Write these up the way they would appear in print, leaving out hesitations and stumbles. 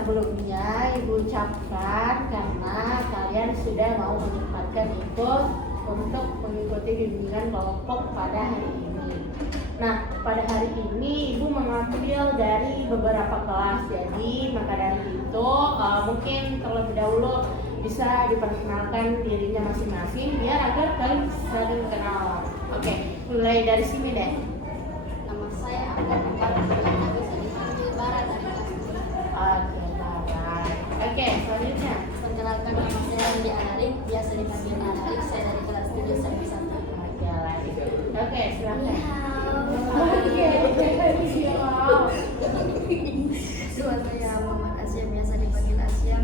sebelumnya Ibu ucapkan karena kalian sudah mau menyempatkan ikut untuk mengikuti bimbingan kelompok pada hari ini. Nah, pada hari ini Ibu mengambil dari beberapa kelas. Jadi, maka dari itu mungkin terlebih dahulu bisa diperkenalkan dirinya masing-masing biar agar kalian saling kenal. Oke, mulai dari sini deh. Nama saya Agar bisa dipanggil Bara dari kelas 3. Oke, baik. Oke, selanjutnya. Perkenalkan, nama saya Andi Anarik, biasa dipanggil Anarik. Saya dari kelas 7 sampai 1. Oke, silakan. Nama saya Muhammad Asyam, biasa dipanggil Asyam.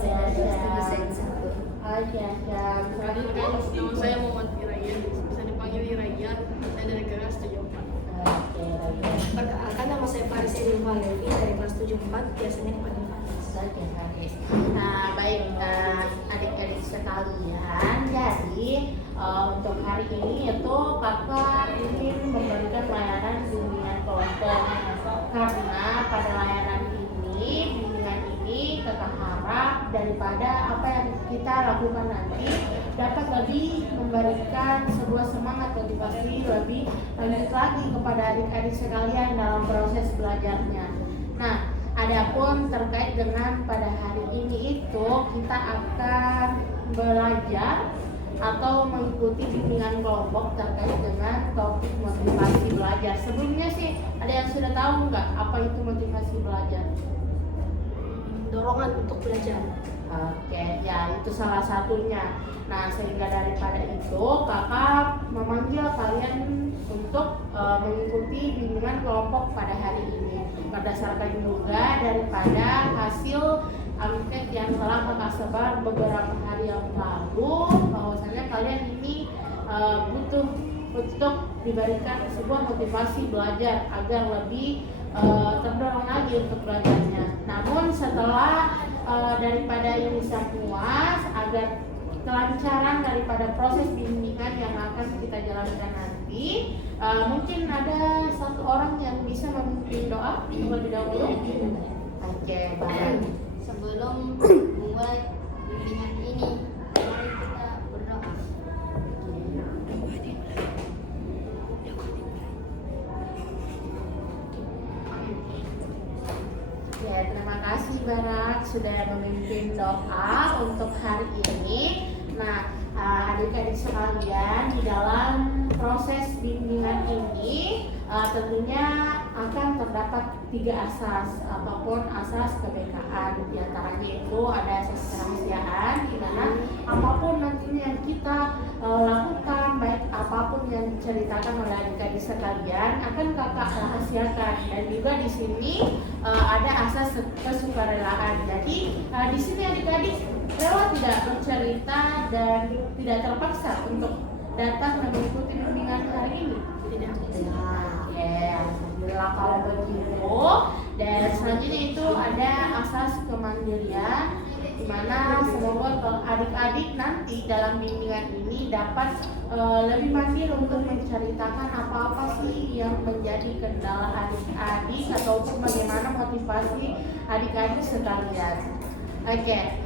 Saya dari kelas 7 sampai 1. Oke, selanjutnya. Nama saya Muhammad Iraya, bisa dipanggil Iraya. Saya dari kelas 74. Oke, Perkenalkan, nama saya Faris Ilma Levi dari kelas 74, biasanya dipanggil Faris. oke, baik. Nah, baik adik-adik sekalian. Jadi untuk hari ini itu kakak ingin memberikan layanan bimbingan kelompok karena pada layanan ini bimbingan ini kakak harap daripada apa yang kita lakukan nanti dapat lebih memberikan sebuah semangat motivasi lebih lanjut lagi kepada adik-adik sekalian dalam proses belajarnya. Nah, adapun terkait dengan pada hari ini itu kita akan belajar atau mengikuti bimbingan kelompok terkait dengan topik motivasi belajar. Sebelumnya sih ada yang sudah tahu nggak apa itu motivasi belajar? Dorongan untuk belajar. Oke, ya itu salah satunya. Nah, sehingga daripada itu kakak memanggil kalian untuk mengikuti bimbingan kelompok pada hari ini berdasarkan juga daripada hasil angket yang telah kakak sebar beberapa hari yang lalu bahwasanya kalian ini butuh untuk diberikan sebuah motivasi belajar agar lebih terdorong lagi untuk belajarnya. Namun setelah daripada ini semua agar kelancaran daripada proses bimbingan yang akan kita jalankan nanti, mungkin ada satu orang yang bisa memimpin doa terlebih dahulu. Oke, baik. Sebelum memulai bimbingan ini, mari kita berdoa. Ya, terima kasih Barak sudah memimpin doa untuk hari ini. Nah, adik-adik sekalian, di dalam proses bimbingan ini tentunya akan terdapat 3 asas ataupun asas kebekaan. Di antaranya itu ada asas kerahasiaan, di mana apapun nantinya yang kita lakukan, baik apapun yang diceritakan oleh adik-adik sekalian akan kakak rahasiakan. Dan juga di sini ada asas kesukarelaan. Jadi di sini adik-adik rela tidak bercerita dan tidak terpaksa untuk datang dan mengikuti bimbingan hari ini. Tidak. Nah, ya, alhamdulillah kalau begitu. Dan selanjutnya itu ada asas kemandirian, di mana semoga kalau adik-adik nanti dalam bimbingan ini dapat lebih mandiri untuk menceritakan apa-apa sih yang menjadi kendala adik-adik ataupun bagaimana motivasi adik-adik sekalian. Oke.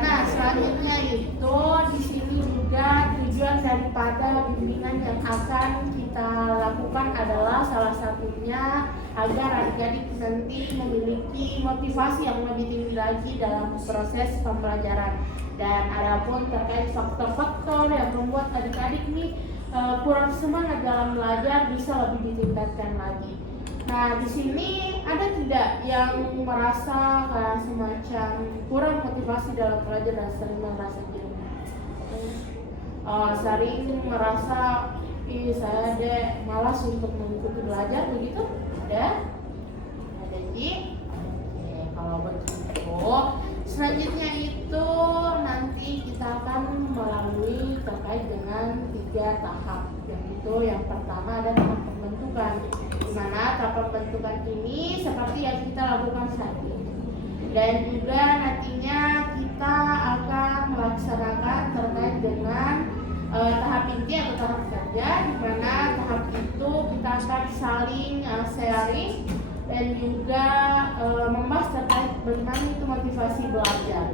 Nah, selanjutnya itu di sini juga tujuan daripada bimbingan yang akan kita lakukan adalah salah satunya agar adik-adik nanti memiliki motivasi yang lebih tinggi lagi dalam proses pembelajaran. Dan adapun terkait faktor-faktor yang membuat adik-adik ini kurang semangat dalam belajar bisa lebih ditingkatkan lagi. Nah, di sini ada tidak yang merasa kayak semacam kurang motivasi dalam belajar dan sering merasa jenuh? Sering merasa, saya deh malas untuk mengikuti belajar begitu? Ada? Ada Ji? Oke, kalau begitu selanjutnya itu nanti kita akan melalui terkait dengan 3 tahap. Yaitu yang pertama ada tahap pembentukan, di mana tahap pembentukan ini seperti yang kita lakukan saat ini. Dan juga nantinya kita akan melaksanakan terkait dengan tahap inti atau tahap kerja, di mana tahap itu kita akan saling sharing dan juga membahas terkait bagaimana itu motivasi belajar.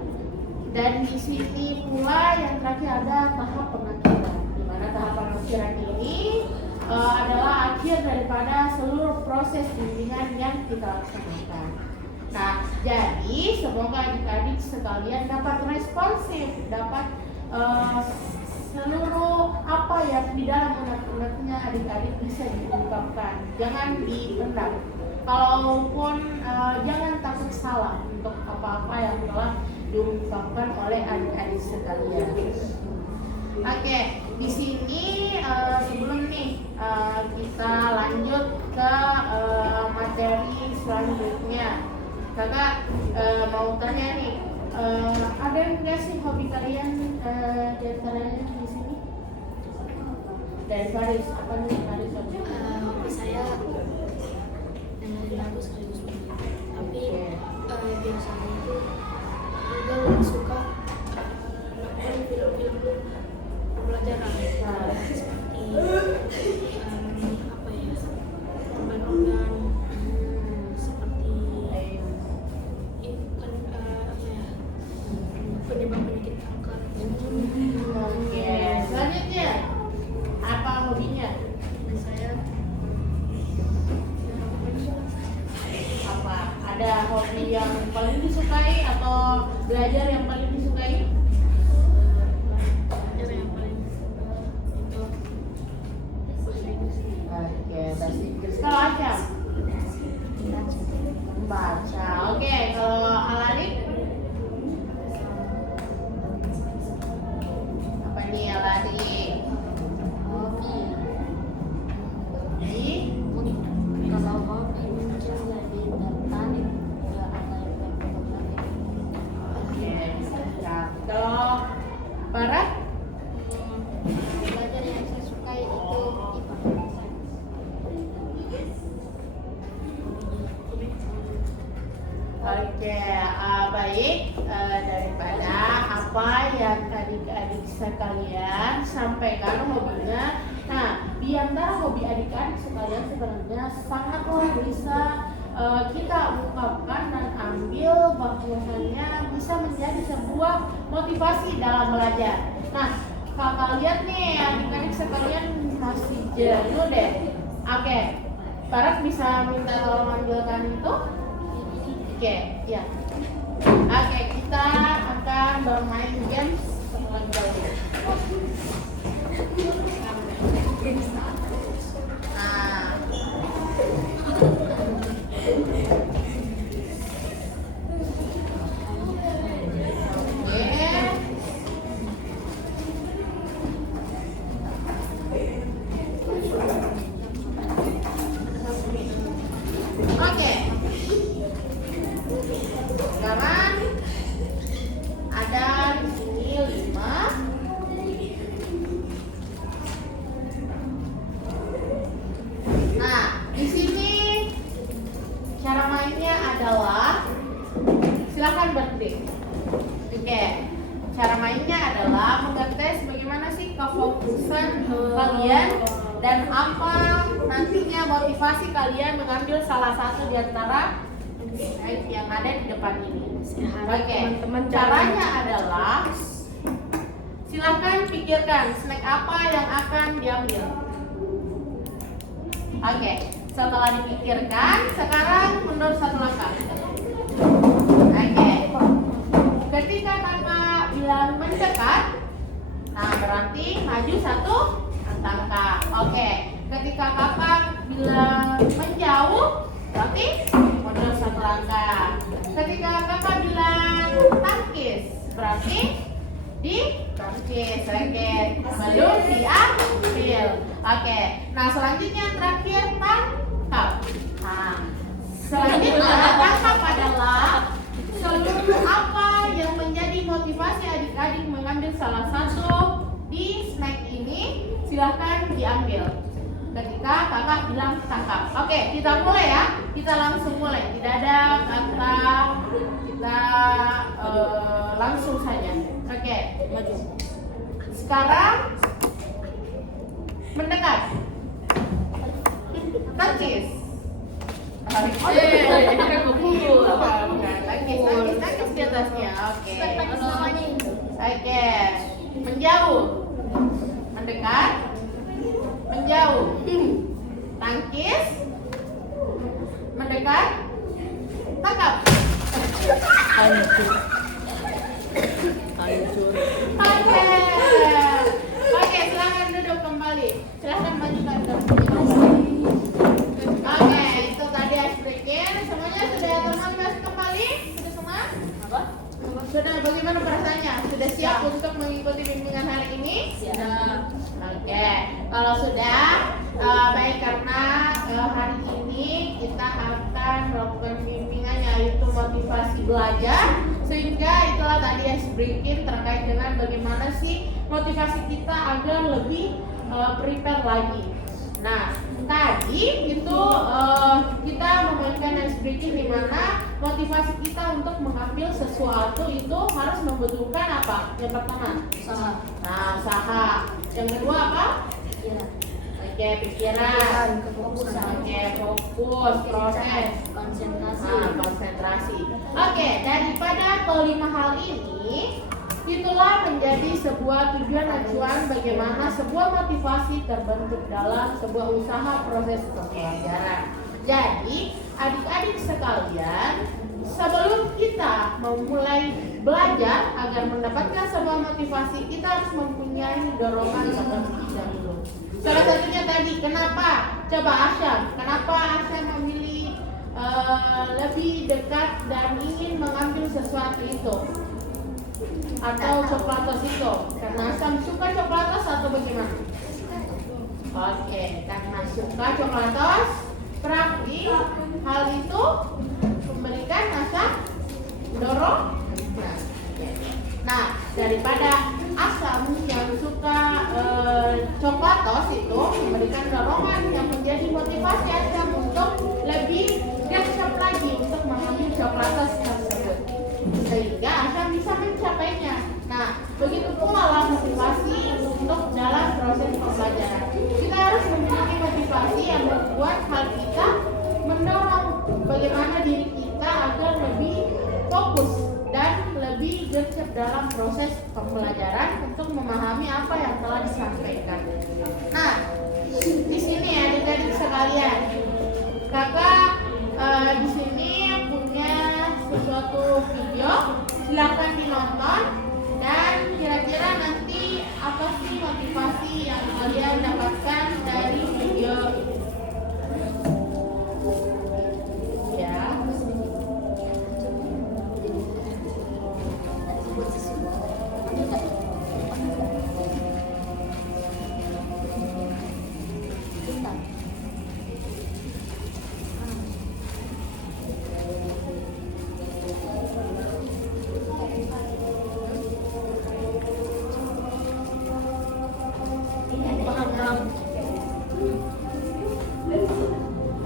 Dan di sini pula yang terakhir ada tahap pengakhiran, di mana tahap pengakhiran ini adalah akhir daripada seluruh proses bimbingan yang kita laksanakan. Nah, jadi semoga adik-adik sekalian dapat responsif, dapat seluruh apa yang di dalam unek-uneknya adik-adik bisa diungkapkan. Jangan dipendam. Kalaupun jangan takut salah untuk apa-apa yang telah diungkapkan oleh adik-adik sekalian. Oke, di sini sebelum nih kita lanjut ke materi selanjutnya, kakak mau tanya nih, ada nggak sih hobi kalian di antaranya di sini? Dari Faris, apa nih Faris? Hobi saya dengerin lagu sekaligus menyanyi. Tapi biasanya itu juga lebih suka nonton film-film pembelajaran seperti apa ya, organ-organ seperti kan apa ya, penyebab penyakit kanker. Oke, selanjutnya apa hobinya? Saya Apa? Ada hobi yang paling disukai atau belajar yang paling disukai? belajar yang paling itu bahasa Inggris. Oke, bahasa Inggris. Kalau Acam? Membaca. Oke, kalau Aladik? Apa nih Aladik? Hobi. Di? Kalau hobi mungkin lebih tertarik ke apa yang fotografi. Oke, siap. Kalau Barat? Belajar yang saya sukai itu IPA. Oke, baik. Daripada apa yang adik-adik sekalian sampaikan hobinya. Nah, di antara hobi adik-adik sekalian sebenarnya sangatlah bisa kita ungkapkan dan ambil bahwasannya bisa menjadi sebuah motivasi dalam belajar. Nah, kakak lihat nih adik-adik sekalian masih jenuh deh. Oke, Barat bisa minta tolong ambilkan itu. Oke, ya. Oke, kita akan bermain games terlebih dahulu. Nah, oke. Sekarang ada di sini 5. Nah, di sini cara mainnya adalah silakan berdiri. Oke. Cara mainnya adalah mengetes bagaimana sih kefokusan kalian dan apa nantinya motivasi kalian mengambil salah satu di antara slide yang ada di depan ini. Oke, caranya adalah silakan pikirkan snack apa yang akan diambil. Oke, setelah dipikirkan, sekarang mundur satu langkah. Oke, ketika kakak bilang mendekat, nah berarti maju satu langkah. Oke, ketika kakak bilang menjauh, berarti mundur satu langkah. Ketika kakak bilang tangkis, berarti ditangkis. Oke, belum diambil. Oke, nah selanjutnya yang terakhir tangkap. Nah, selanjutnya tangkap adalah seluruh apa yang menjadi motivasi adik-adik mengambil salah satu di snack ini, silahkan diambil ketika kakak bilang tangkap. Oke, kita mulai ya. Kita langsung mulai. Tidak ada kata, kita langsung saja. Oke, maju. Sekarang mendekat. Tangkis. Tangkis di atasnya. Oke. Menjauh. Mendekat. Menjauh. Tangkis. Mendekat. Tangkap. Hancur. Oke, silakan duduk kembali. Silakan majukan ke Oke, itu tadi ice breaking. Semuanya sudah termotivasi kembali? Sudah semua? Apa? Sudah, bagaimana perasaannya? Sudah siap untuk mengikuti bimbingan hari ini? Siap. Oke, kalau sudah baik, karena hari ini kita akan melakukan bimbingan yaitu motivasi belajar, sehingga itulah tadi ice breaking terkait dengan bagaimana sih motivasi kita agar lebih prepare lagi. Nah, tadi itu kita memainkan ice breaking di mana motivasi kita untuk mengambil sesuatu itu harus membutuhkan apa? Yang pertama, Usaha. nah, usaha. Yang kedua apa? Oke, pikiran. Oke, fokus, proses. Konsentrasi. Oke, daripada kelima hal ini, itulah menjadi sebuah tujuan acuan bagaimana sebuah motivasi terbentuk dalam sebuah usaha proses pembelajaran. Jadi, adik-adik sekalian, sebelum kita memulai belajar agar mendapatkan sebuah motivasi, kita harus mempunyai dorongan terlebih dahulu. Salah satunya tadi, kenapa? Coba Asyam, kenapa Asyam memilih lebih dekat dan ingin mengambil sesuatu itu? Atau coklatos itu? Karena Asyam suka coklatos atau bagaimana? Oke, karena suka coklatos, berarti hal itu memberikan Asyam dorong. Nah, daripada Asyam yang suka coklatos itu memberikan dorongan yang menjadi motivasi Asyam untuk lebih gercep lagi untuk mengambil coklatos tersebut, sehingga Asyam bisa mencapainya. Nah, begitu pula lah motivasi untuk dalam proses pembelajaran. Kita harus memiliki motivasi yang membuat hal kita mendorong bagaimana diri kita agar lebih fokus dan lebih gercep dalam proses pembelajaran untuk memahami apa yang telah disampaikan. Nah, di sini adik-adik sekalian, kakak di sini punya sesuatu video, silahkan dinonton dan kira-kira nanti apa sih motivasi yang kalian dapatkan dari video ini? Ya.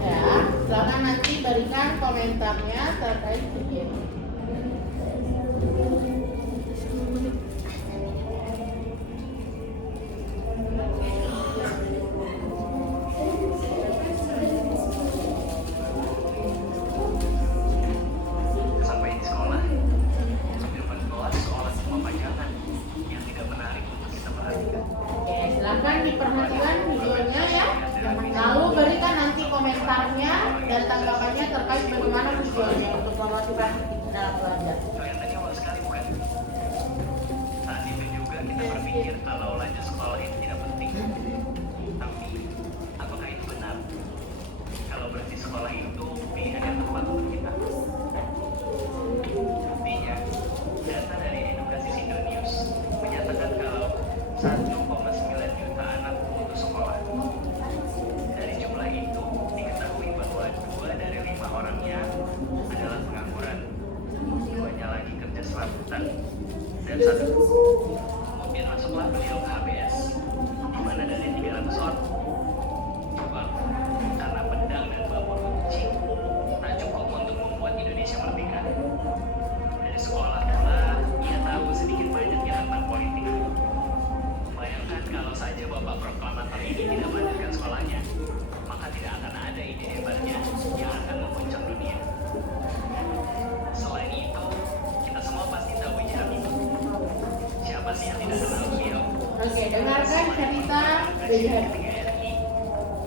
Ya, silakan nanti berikan komentarnya terkait video ini. Sampai di sekolah, di depan kelas seolah semua pajangan yang tidak menarik untuk kita perhatikan. Oke, silakan diperhatikan videonya ya. Lalu berikan nanti komentarnya dan tanggapannya terkait bagaimana videonya untuk memotivasi kita dalam belajar. Kelihatannya awal sekali bukan? Saat itu juga kita berpikir kalau lanjut sekolah itu tidak penting. Tapi, apakah itu benar? Kalau berhenti sekolah itu pilihan yang tepat untuk kita. Buktinya, data dari Edukasi Indonews menyatakan kalau 1,9 juta anak putus sekolah. Dari jumlah itu, diketahui bahwa 2 dari 5 orangnya adalah pengangguran, 2-nya lagi kerja serabutan, dan 1 kemudian masuklah beliau ke HBS, di mana dari 300 orang, coba karena pedang dan bambu runcing tak cukup untuk membuat Indonesia merdeka. Dari sekolah pula, ia tahu sedikit banyaknya tentang politik. Bayangkan kalau saja Bapak Proklamator ini tidak melanjutkan sekolahnya, maka tidak akan ada ide hebatnya yang akan mempunyai Presiden ketiga RI.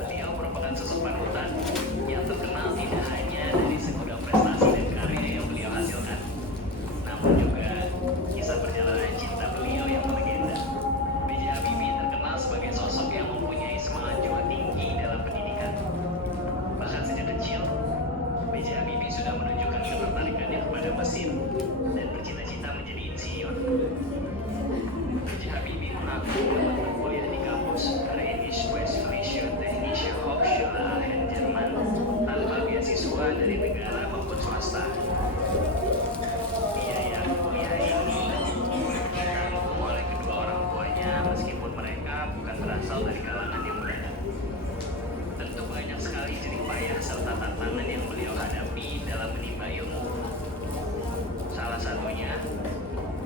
Beliau merupakan sosok panutan yang terkenal tidak hanya dari segudang prestasi dan karya yang beliau hasilkan, namun juga kisah perjalanan cinta beliau yang melegenda. B.J. Habibie terkenal sebagai sosok yang mempunyai semangat jiwa tinggi dalam pendidikan. Bahkan sejak kecil, B.J. Habibie sudah menunjukkan ketertarikannya kepada mesin dan bercita-cita menjadi insinyur. B.J. Habibie mengaku dapat berkuliah di kampus Rheinische Westfälische Technische Hochschule Aachen, Jerman, tanpa beasiswa dari negara maupun swasta. Biaya kuliah ini ditanggung oleh kedua orang tuanya meskipun mereka bukan berasal dari kalangan yang berada. Tentu banyak sekali jerih payah serta tantangan yang beliau hadapi dalam menimba ilmu. Salah satunya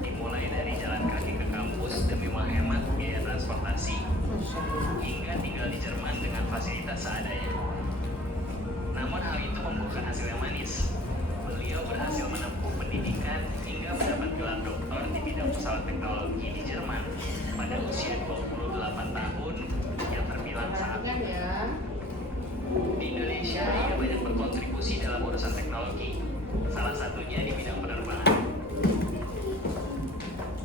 dimulai dari jalan kaki ke kampus demi menghemat biaya transportasi, hingga tinggal di Jerman dengan fasilitas seadanya. Namun hal itu membuahkan hasil yang manis. Beliau berhasil menempuh pendidikan hingga mendapat gelar doktor di bidang pesawat teknologi di Jerman pada usia 28 tahun yang terbilang sangat Perhatikan muda. ya. Di Indonesia, ia banyak berkontribusi dalam urusan teknologi, salah satunya di bidang penerbangan.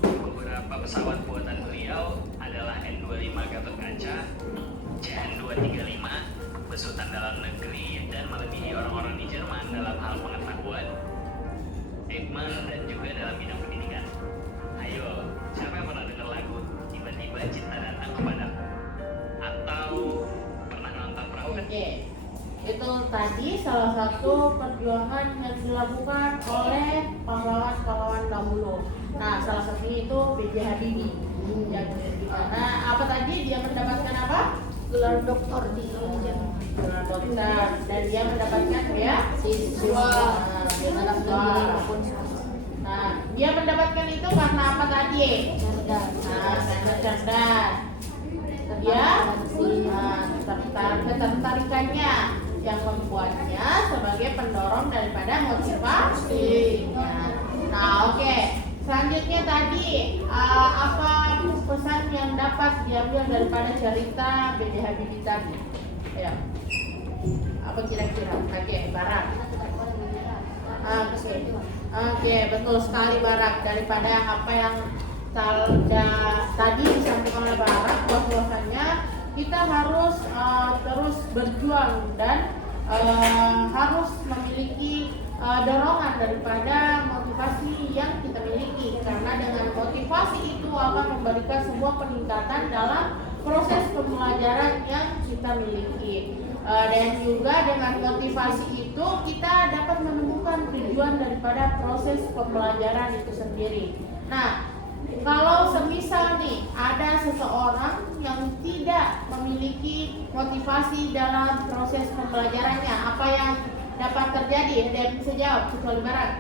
Beberapa pesawat buatan beliau adalah N25 Gatotkaca, CN235, besutan dalam negeri dan melebihi orang-orang di Jerman dalam hal pengetahuan, Ekman, dan juga dalam bidang pendidikan. Ayo, siapa yang pernah dengar lagu Tiba-tiba Cinta Datang Kepadaku? Atau pernah nonton perahu kan? Oke, itu tadi salah satu perjuangan yang dilakukan oleh pahlawan-pahlawan dahulu. Nah, salah satunya itu B.J. Habibie. Yang dimana apa tadi dia mendapatkan apa? Gelar doktor di Jerman. Gelar dokter, dan dia mendapatkan beasiswa. Beasiswa. Nah, dia mendapatkan itu karena apa tadi? Cerdas. Nah, karena cerdas. Dia ketertarikannya yang membuatnya sebagai pendorong daripada motivasi. Nah, oke. Selanjutnya tadi apa pesan yang dapat diambil daripada cerita B.J. Habibie tadi? Ya. Apa kira-kira? Oke, Barak. Oke, betul sekali Barak. Daripada apa yang tadi disampaikan oleh Barak, bahwasanya kita harus terus berjuang dan harus memiliki dorongan daripada motivasi yang kita miliki, karena dengan motivasi itu akan memberikan sebuah peningkatan dalam proses pembelajaran yang kita miliki. Dan juga dengan motivasi itu kita dapat menemukan tujuan daripada proses pembelajaran itu sendiri. Nah, kalau semisal nih ada seseorang yang tidak memiliki motivasi dalam proses pembelajarannya, apa yang dapat terjadi? Ada yang bisa jawab kecuali Barat?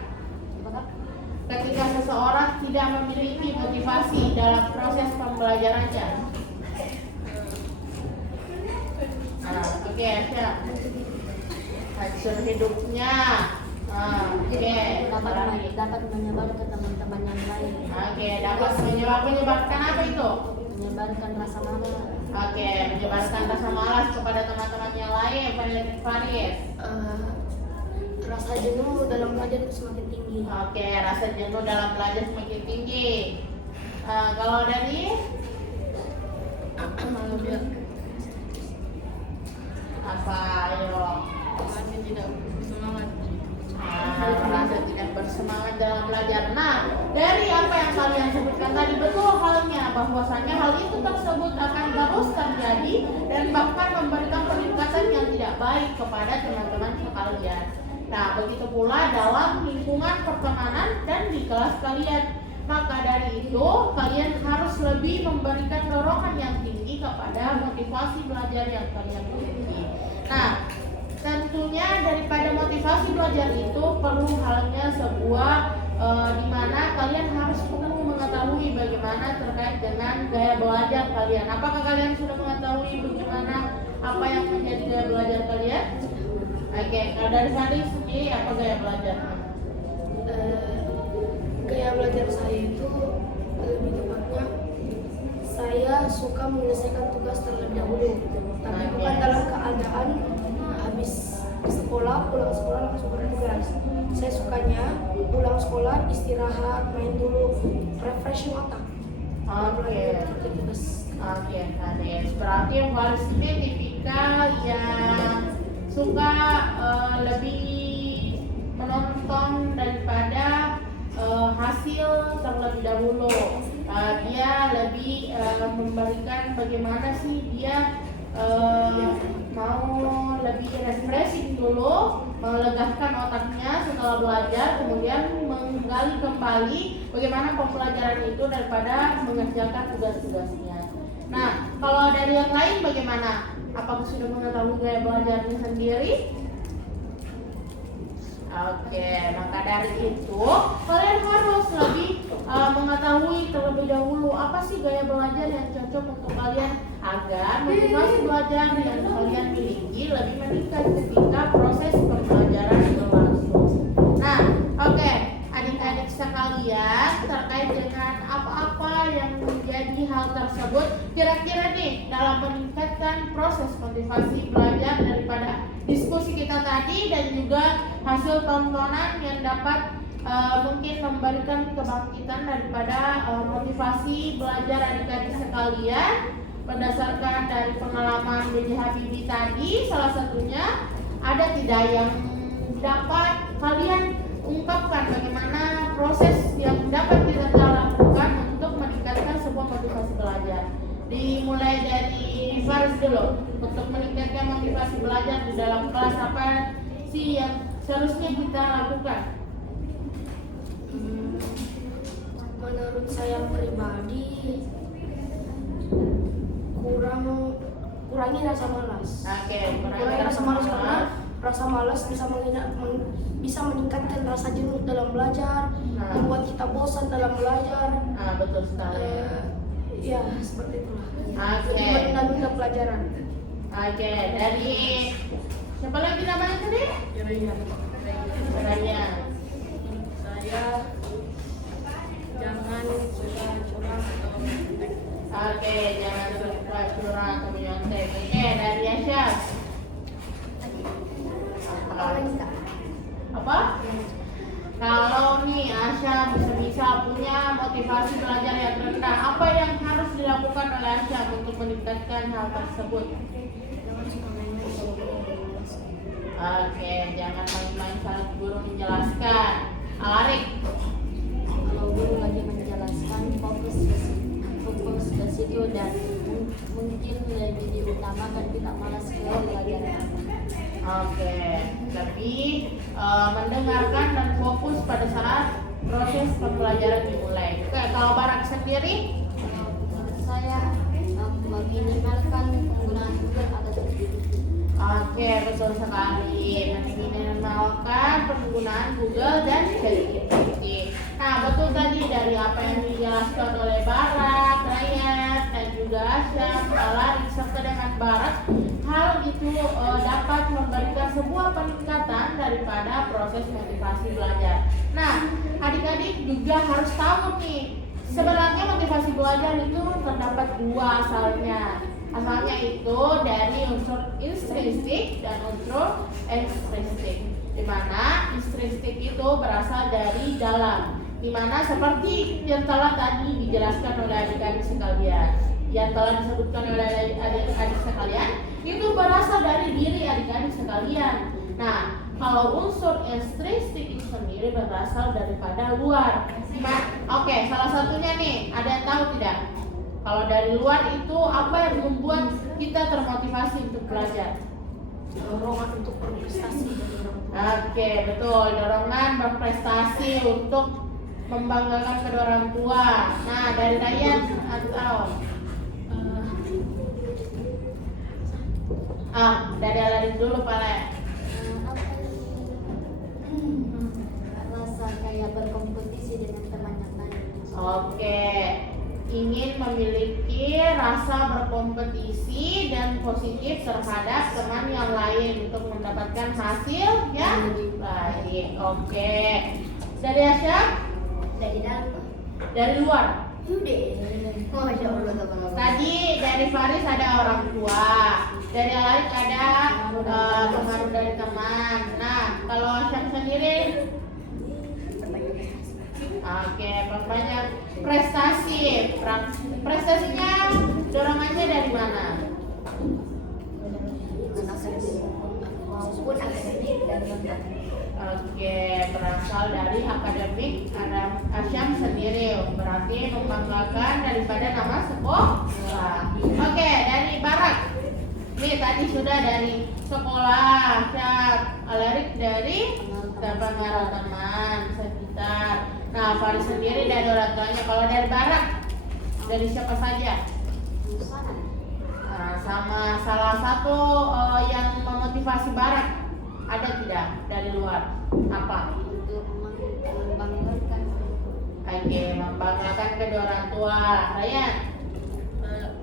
Ketika seseorang tidak memiliki motivasi dalam proses pembelajarannya. Oke, siap. Hancur hidupnya. Oke, Dapat menyebar ke teman-teman yang lain. Oke, dapat menyebarkan apa itu? Menyebarkan rasa malas. Oke, menyebarkan rasa malas kepada teman-teman yang lain. Faris. Rasa jenuh dalam belajar itu semakin tinggi. Oke, rasa jenuh dalam belajar semakin tinggi. Kalau dari apa? Ayo. Kami tidak bersemangat. Merasa tidak bersemangat dalam belajar. Nah, dari apa yang kalian sebutkan tadi, betul halnya bahwasanya hal itu tersebut akan terus terjadi dan bahkan memberikan peningkatan yang tidak baik kepada teman-teman sekalian. Nah, begitu pula dalam lingkungan pertemanan dan di kelas kalian. Maka dari itu, kalian harus lebih memberikan dorongan yang tinggi kepada motivasi belajar yang kalian miliki. Nah, tentunya daripada motivasi belajar itu perlu halnya sebuah di mana kalian harus perlu mengetahui bagaimana terkait dengan gaya belajar kalian. Apakah kalian sudah mengetahui bagaimana apa yang menjadi gaya belajar kalian? Oke, kalau dari Faris sendiri apa gaya belajar? Gaya belajar saya itu lebih tepatnya Saya suka menyelesaikan tugas terlebih dahulu, tapi bukan dalam keadaan habis sekolah, pulang sekolah langsung bertugas. Saya sukanya pulang sekolah, istirahat, main dulu, refreshing otak. Oke. Oke, Kades. Berarti Faris ini tipikal yang suka lebih menonton daripada hasil terlebih dahulu. Dia lebih memberikan bagaimana sih dia mau lebih refreshing dulu, melegakan otaknya setelah belajar, kemudian menggali kembali bagaimana pembelajaran itu daripada mengerjakan tugas-tugasnya. Nah, kalau dari yang lain bagaimana? Apakah sudah mengetahui gaya belajarnya sendiri? Oke, maka dari itu kalian harus lebih mengetahui terlebih dahulu apa sih gaya belajar yang cocok untuk kalian agar motivasi belajar yang kalian miliki lebih meningkat ketika proses pembelajaran berlangsung. Nah, oke, adik-adik sekalian, terkait dengan apa-apa yang menjadi hal tersebut, kira-kira nih dalam meningkatkan proses motivasi belajar daripada diskusi kita tadi dan juga hasil tontonan yang dapat mungkin memberikan kebangkitan daripada motivasi belajar adik-adik sekalian berdasarkan dari pengalaman B.J. Habibie tadi, salah satunya ada tidak yang dapat kalian ungkapkan bagaimana proses yang dapat kita lakukan untuk meningkatkan sebuah motivasi belajar. Dimulai dari Faris dulu, untuk meningkatkan motivasi belajar di dalam kelas apa sih yang seharusnya kita lakukan? Menurut saya pribadi, kurangi rasa malas. Oke, Kurangi rasa malas karena rasa malas bisa meningkatkan rasa jenuh dalam belajar, membuat kita bosan dalam belajar. Betul sekali. Ya, seperti itulah. Oke. Menunda pelajaran. Oke, dari siapa lagi namanya tadi? Raya. Raya. Saya jangan suka curang atau menyantek. Oke, jangan suka curang atau menyontek. Oke, dari Asya. Apa? Kalau nih Asya bisa punya motivasi belajar yang rendah, apa yang harus dilakukan oleh Asya untuk meningkatkan hal tersebut? Oke, jangan main-main saat guru menjelaskan. Alarik. Kalau guru lagi menjelaskan, fokus ke situ dan mungkin lebih diutamakan tidak malas ke pelajaran. Oke, lebih mendengarkan dan fokus pada saat proses pembelajaran dimulai. Oke, kalau Barak sendiri? Menurut saya meminimalkan penggunaan Google atau ChatGPT. Oke, betul sekali. Meminimalkan penggunaan Google dan ChatGPT. Nah, betul tadi dari apa yang dijelaskan oleh Barak, Rayat, dan juga Asyam, Alarik, serta dengan Barak, hal itu dapat memberikan sebuah peningkatan daripada proses motivasi belajar. Nah, adik-adik juga harus tahu nih, sebenarnya motivasi belajar itu terdapat dua asalnya. Asalnya itu dari unsur intrinsik dan unsur ekstrinsik. Di mana intrinsik itu berasal dari dalam. Di mana seperti yang telah tadi dijelaskan oleh adik-adik sekalian, yang telah disebutkan oleh adik-adik sekalian, itu berasal dari diri adik-adik sekalian. Nah, kalau unsur ekstrinsik itu sendiri berasal daripada luar. Oke, salah satunya nih, ada yang tahu tidak? Kalau dari luar itu apa yang membuat kita termotivasi untuk belajar? Dorongan untuk berprestasi. Oke, betul. Dorongan berprestasi untuk membanggakan kedua orang tua. Nah, dari Ryan atau dari Alarin dulu, Pak Le. Rasa kayak berkompetisi dengan teman yang lain. Oke, ingin memiliki rasa berkompetisi dan positif terhadap teman yang lain untuk mendapatkan hasil yang baik. Oke, dari Asya? Dari dalam. Dari luar? Masya Allah, teman-teman. Tadi dari Faris ada orang tua, dari Alarik ada pengaruh dari teman. Nah, kalau Asyam sendiri, oke, perbanyak prestasi. Prestasinya dorongannya dari mana? Oke, berasal dari akademik Asyam sendiri, berarti membanggakan daripada nama sekolah. Oke, dari Barat. Nih tadi sudah dari sekolah, Alarik dari pengaruh teman sekitar. Nah, Faris sendiri dari orang tuanya. Kalau dari Barat, dari siapa saja? Nah, sama salah satu yang memotivasi Barat ada tidak dari luar? Apa? Oke, membanggakan kedua orang tua. Ryan?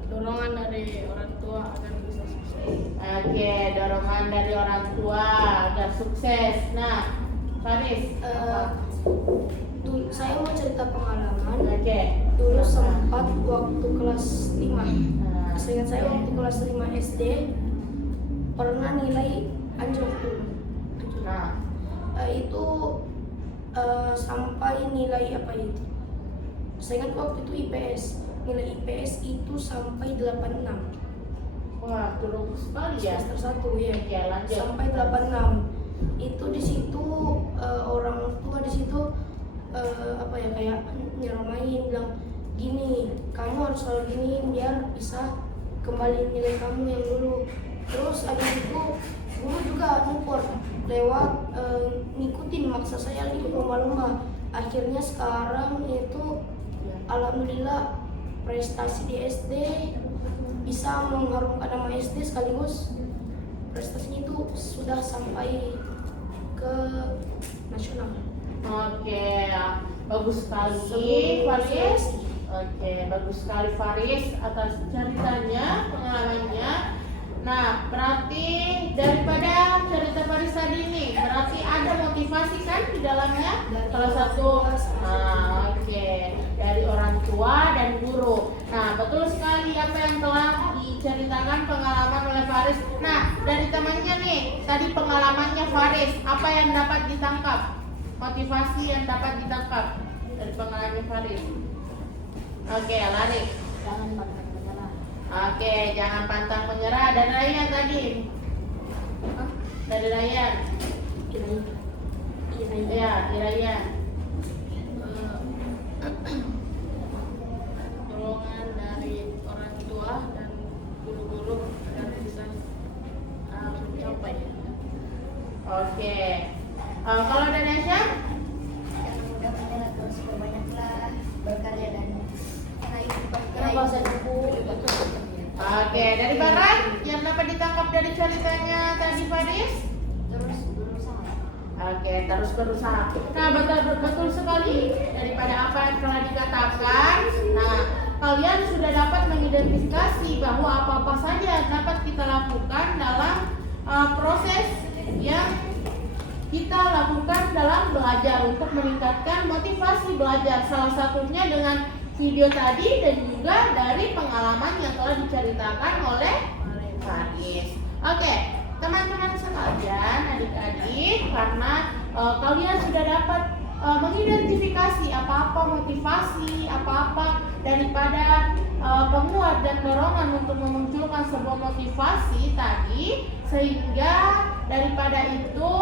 Dorongan dari orang tua agar bisa sukses. Oke, dorongan dari orang tua agar sukses. Nah, Faris? Saya mau cerita pengalaman. Oke. Dulu sempat waktu kelas 5. Nah, Seingat saya waktu kelas 5 SD pernah nilai anjlok dulu. Nah, Itu sampai nilai apa itu? Saya ingat waktu itu IPS. Nilai IPS itu sampai 86. wah, turun sekali ya. Semester 1 ya. Oke, lanjut. Sampai 86. Itu di situ orang tua di situ apa ya, kayak nyeramain, bilang gini, kamu harus selalu gini biar bisa kembali nilai kamu yang dulu. Terus abis itu guru juga ngukur lewat ngikutin, maksa saya ikut lomba-lomba. Akhirnya sekarang itu alhamdulillah prestasi di SD bisa mengharumkan nama SD, sekaligus prestasinya itu sudah sampai ke nasional. Oke, bagus sekali Faris. Oke, bagus sekali Faris atas ceritanya, pengalamannya. Nah, berarti daripada cerita Faris tadi nih, berarti ada motivasi kan di dalamnya? Salah satu, oke, dari orang tua dan guru. Nah, betul sekali apa yang telah diceritakan pengalaman oleh Faris. Nah, dari temannya nih, tadi pengalamannya Faris, apa yang dapat ditangkap? Motivasi yang dapat ditangkap dari pengalaman Faris. Oke, lari. Jangan pantang menyerah. Oke, jangan pantang menyerah. Dan Ryan tadi. Dari Ryan. Ya, Ryan. Dorongan dari orang tua dan guru-guru agar bisa mencapai. Oke. Kalau dari Asyam? Jangan mudah menyerah, terus perbanyaklah berkarya dan Kenapa saya Oke, dari Barat yang dapat ditangkap dari ceritanya tadi Faris? terus berusaha. Oke, terus berusaha. Nah, betul sekali daripada apa yang telah dikatakan. Nah, kalian sudah dapat mengidentifikasi bahwa apa-apa saja yang dapat kita lakukan dalam proses yang kita lakukan dalam belajar untuk meningkatkan motivasi belajar. Salah satunya dengan video tadi dan juga dari pengalaman yang telah diceritakan oleh Faris. Oke, teman-teman sekalian, adik-adik, karena kalian sudah dapat mengidentifikasi apa-apa motivasi, apa-apa daripada penguat dan dorongan untuk memunculkan sebuah motivasi tadi, sehingga daripada itu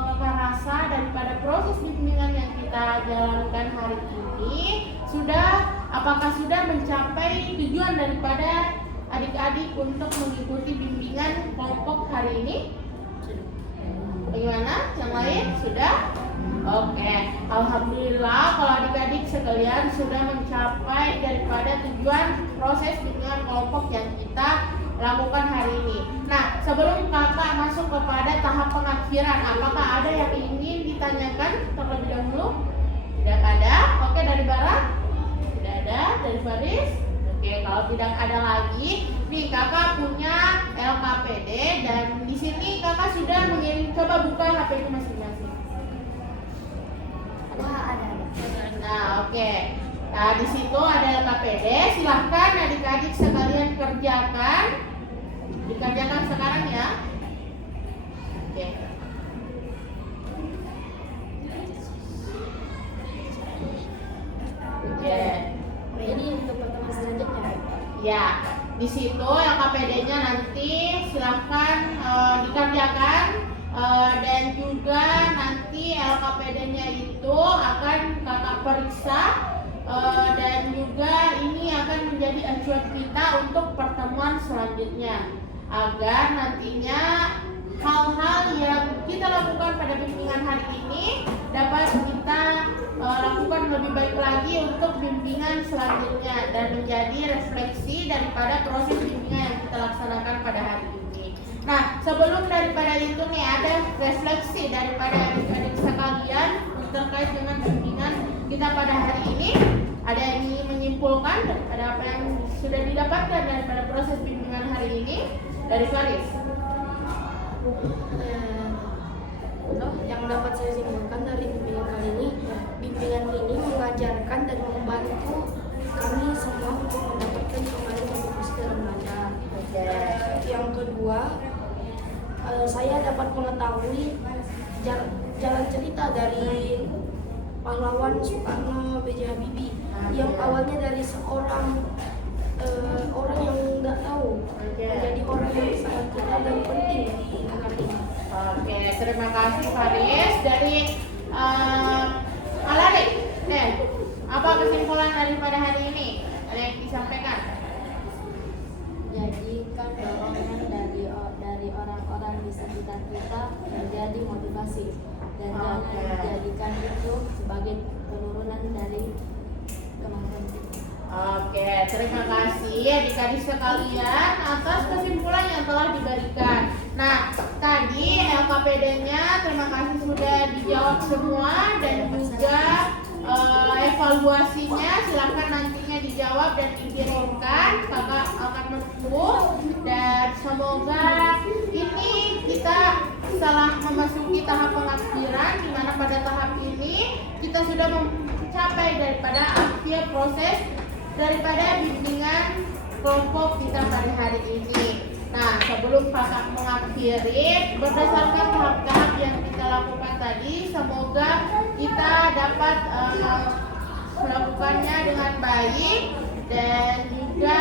kakak rasa daripada proses bimbingan yang kita jalankan hari ini apakah sudah mencapai tujuan daripada adik-adik untuk mengikuti bimbingan kelompok hari ini? Bagaimana? Yang lain sudah? Oke, alhamdulillah kalau adik-adik sekalian sudah mencapai daripada tujuan proses bimbingan kelompok yang kita lakukan hari ini. Nah, sebelum kakak masuk kepada tahap pengakhiran, apakah ada yang ingin ditanyakan terlebih dahulu? Tidak ada? Oke, dari Barat? Tidak ada? Dari Faris? Oke, kalau tidak ada lagi, nih kakak punya LKPD dan di sini kakak sudah mengirim, coba buka HP-nya masing-masing. Wah, ada. Nah, oke. Nah, di situ ada LKPD. Silahkan adik-adik sekalian kerjakan. Dikerjakan sekarang ya. Oke. Oke. Jadi untuk pertemuan selanjutnya. Ya, di situ LKPD-nya nanti silahkan dikerjakan dan juga nanti LKPD-nya itu akan kakak periksa dan juga ini akan menjadi acuan kita untuk pertemuan selanjutnya agar nantinya hal-hal yang kita lakukan pada bimbingan hari ini dapat kita lakukan lebih baik lagi untuk bimbingan selanjutnya dan menjadi refleksi daripada proses bimbingan yang kita laksanakan pada hari ini. Nah, sebelum daripada itu nih ada refleksi daripada adik-adik sekalian terkait dengan bimbingan kita pada hari ini. Ada yang ingin menyimpulkan daripada apa yang sudah didapatkan daripada proses bimbingan hari ini dari Faris? Yang dapat saya simpulkan dari bimbingan kali ini, bimbingan ini mengajarkan dan membantu kami semua untuk mendapatkan semangat motivasi dalam belajar. Yang kedua, saya dapat mengetahui jalan cerita dari pahlawan Soekarno B.J. Habibie yang awalnya dari seorang orang yang tidak tahu menjadi orang yang sangat vital dan penting di negara ini. Oke, terima kasih Faris. Dari Alari, apa kesimpulan daripada hari ini? Ada yang disampaikan? Jadikan dorongan dari orang-orang di sekitar kita menjadi motivasi dan jangan jadikan itu sebagai penurunan dari kemampuan kita. Oke, terima kasih adik-adik sekalian atas kesimpulan yang telah diberikan. Nah, tadi LKPD-nya terima kasih sudah dijawab semua dan juga evaluasinya silahkan nantinya dijawab dan dikirimkan. Kakak akan menunggu dan semoga ini kita setelah memasuki tahap pengakhiran di mana pada tahap ini kita sudah mencapai daripada akhir proses daripada bimbingan kelompok kita pada hari ini. Nah, sebelum kakak mengakhiri, berdasarkan tahap-tahap yang kita lakukan tadi, semoga kita dapat melakukannya dengan baik dan juga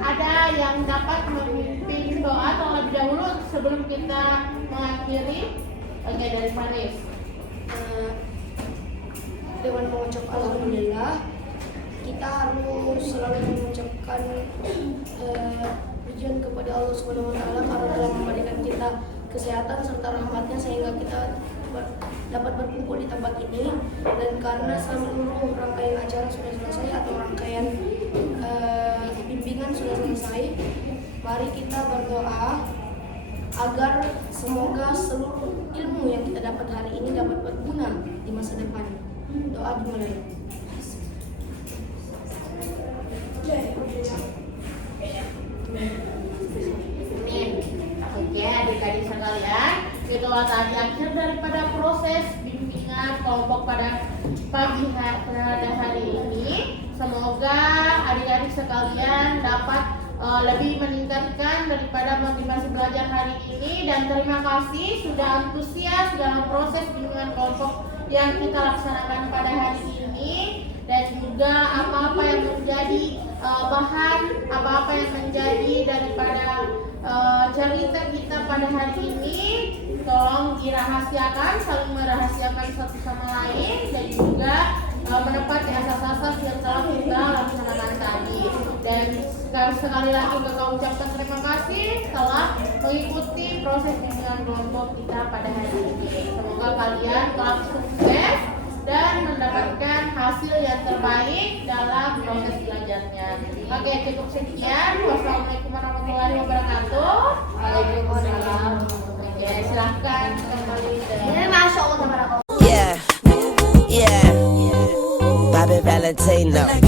ada yang dapat memimpin doa terlebih dahulu sebelum kita mengakhiri. Oke, dari Faris. Dengan mengucap alhamdulillah, kita harus selalu mengucapkan pujian kepada Allah Subhanahu wa taala karena telah memberikan kita kesehatan serta rahmatnya sehingga kita dapat berkumpul di tempat ini, dan karena seluruh rangkaian acara sudah selesai atau rangkaian bimbingan sudah selesai, mari kita berdoa agar semoga seluruh ilmu yang kita dapat hari ini dapat berguna di masa depan. Doa dimulai. Oke, adik-adik sekalian, itulah tadi akhir daripada proses bimbingan kelompok pada pagi hari ini. Semoga adik-adik sekalian dapat lebih meningkatkan daripada motivasi belajar hari ini, dan terima kasih sudah antusias dalam proses bimbingan kelompok yang kita laksanakan pada hari ini, dan juga apa-apa yang menjadi bahan, apa-apa yang menjadi daripada cerita kita pada hari ini tolong dirahasiakan, saling merahasiakan satu sama lain, dan juga menepati asas-asas yang telah kita laksanakan tadi. Dan sekali lagi kakak ucapkan terima kasih telah mengikuti proses bimbingan kelompok kita pada hari ini. Semoga kalian telah sukses dan mendapatkan hasil yang terbaik dalam proses belajarnya. Oke, cukup sekian. Wassalamualaikum warahmatullahi wabarakatuh. Waalaikumsalam. Oke, silahkan kembali ke Yeah, Bobby Valentino.